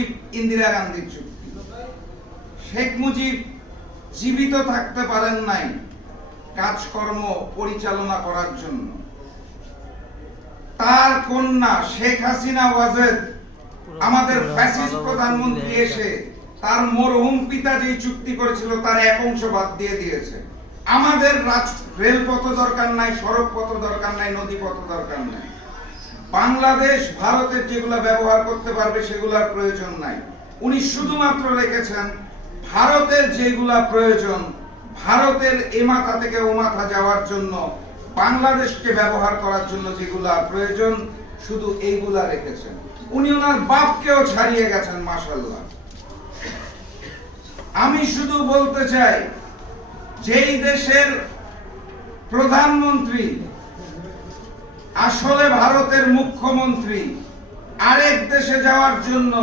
মুজিব ইন্দিরা গান্ধীর চুক্তি। শেখ মুজিব জীবিত থাকতে পারেন নাই কাজকর্ম পরিচালনা করার জন্য। তার কন্যা শেখ হাসিনা ওয়াজেদ আমাদের ফ্যাসিস্ট প্রধানমন্ত্রী এসে তার মরহুম পিতা যে চুক্তি করেছিল তার এক অংশ বাদ দিয়ে দিয়েছে। আমাদের রেলপথ দরকার নাই, সড়ক পথ দরকার নাই, নদী পথ দরকার নাই। বাংলাদেশ ভারতের যেগুলা ব্যবহার করতে পারবে সেগুলার প্রয়োজন নাই। উনি শুধুমাত্র রেখেছেন ভারতের যেগুলা প্রয়োজন, ভারতের এ মাথা থেকে ও মাথা যাওয়ার জন্য, বাংলাদেশকে ব্যবহার করার জন্য যেগুলা প্রয়োজন শুধু এইগুলা রেখেছেন। উনি ওনার বাপকেও ছাড়িয়ে গেছেন, মাশাআল্লাহ। আমি শুধু বলতে চাই, যেই দেশের প্রধানমন্ত্রী আসলে ভারতের মুখ্যমন্ত্রী, আরেক দেশে যাওয়ার জন্য